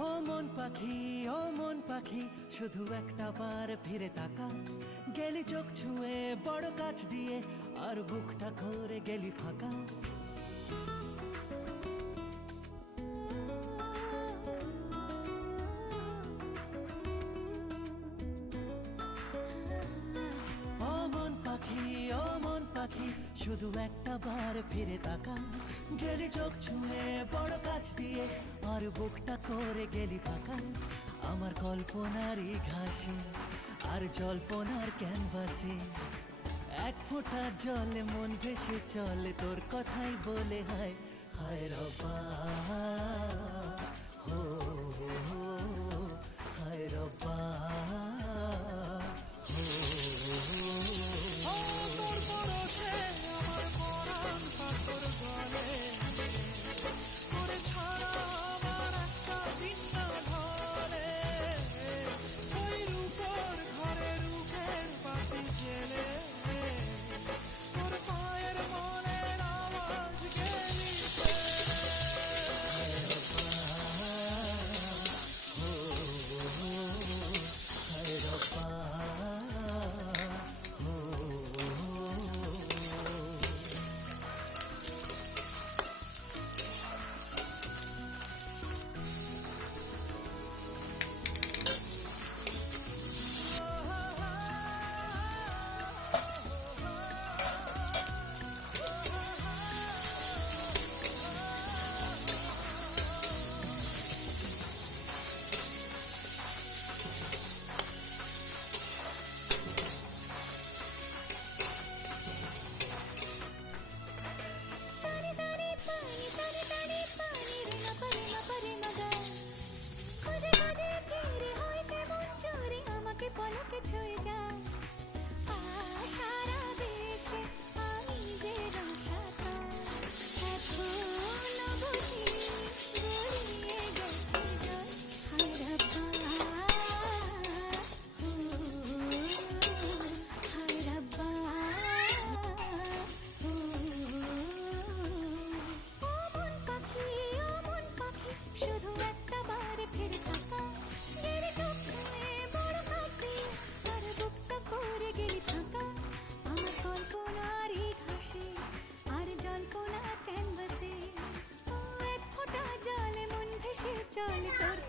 ও মন পাখি শুধু একটা বার ফিরে তাকা, গেলি চোখ ছুঁয়ে বড় কাছ দিয়ে, আর বুকটা করে গেলি ফাঁকা। ও মন পাখি শুধু একটা বার ফিরে তাকা, গেলি চোখ ছুঁয়ে বড় কাছ দিয়ে, আর বুকটা করে গেলি ফাঁকা। আমার কল্পনারই ঘাসে আর জল্পনার ক্যানভাসে, এক ফোঁটা জলে মন ভেসে চলে তোর কথাই বলে হায় হায় রব্বা, হো হো, হায় রব্বা। চল তোর